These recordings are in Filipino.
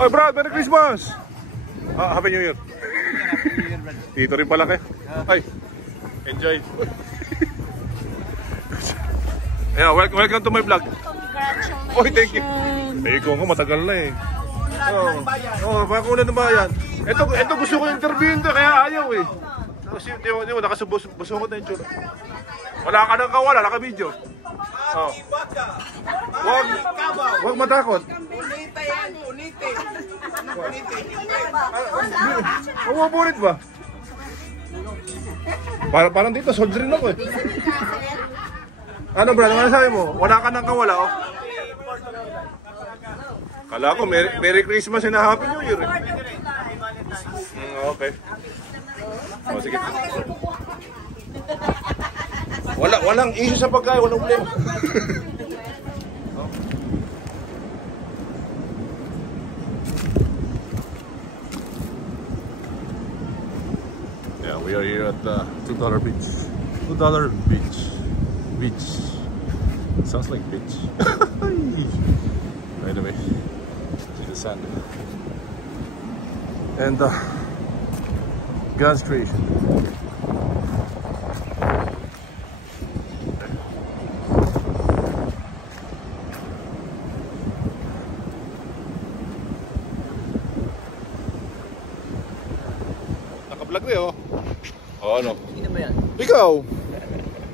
Oy, Brad, Merry Christmas! Happy New Year. Dito rin pala kayo. Ay, enjoy. Yeah, welcome to my vlog. Congratulations. Oy, thank you. Ikaw nga, matagal na eh. Pakulan ng bayan. Ito gusto ko interviewin to, kaya ayaw eh. Di mo, nakasubusukot na yung tsura. Wala ka nang kawala, naka-video. Huwag matakot. Unite yan, unite. Umubulit ba? Parang dito, soldier rin ako eh. Ano Brad, ano sabi mo? Wala ka nang kawala oh. Kala ko, Merry Christmas and Happy New Year eh. Okay. Sige. Walang issue sa pagkain, walang problema. Yeah, we are here at $2 beach. $2 beach. Beach. It sounds like beach. Anyway, see the sand. And God's creation. Naka-vlog rin oh. Oh, ano? Hindi na ba yan? Ikaw!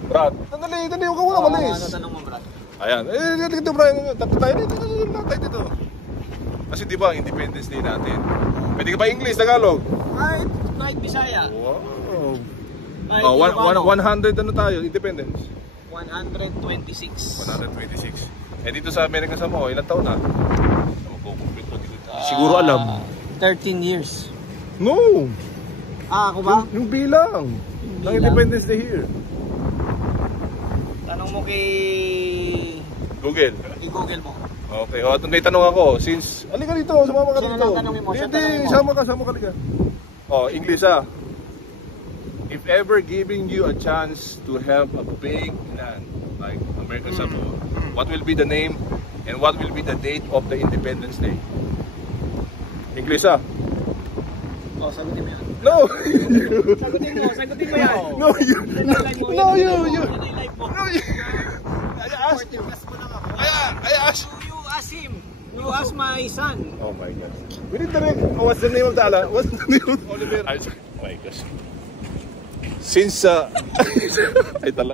Brad, dali yung kawala malis. Ano tanong mo, Brad? Ayan, dito Brad, tayo dito. Kasi di ba, Independence Day natin. Pwede ka ba English, Tagalog? Kahit Bisaya. Wow. Kahit 100 ano tayo, Independence? 126. 126. Eh dito sa Amerika sa mo, ilang taon na? Siguro alam. 13 years. No! Ako ba? Yung bilang. Ng Independence Day here. Tanong mo kay Google. I-Google mo. Okay, o may tanong ako. Since, alika dito, sumama ka dito. Hindi, sama ka liga. Oh, English ah. If ever giving you a chance to have a big land, like American Samoa, what will be the name and what will be the date of the Independence Day? English ah. Oh, sagutin mo yan. No! Sagutin mo yan. No, you. No, you. I asked. You ask him. You ask my son. Oh my God. We need to know what's the name of the ala? What's the name of Oliver? Oh my gosh. Since ay talaga.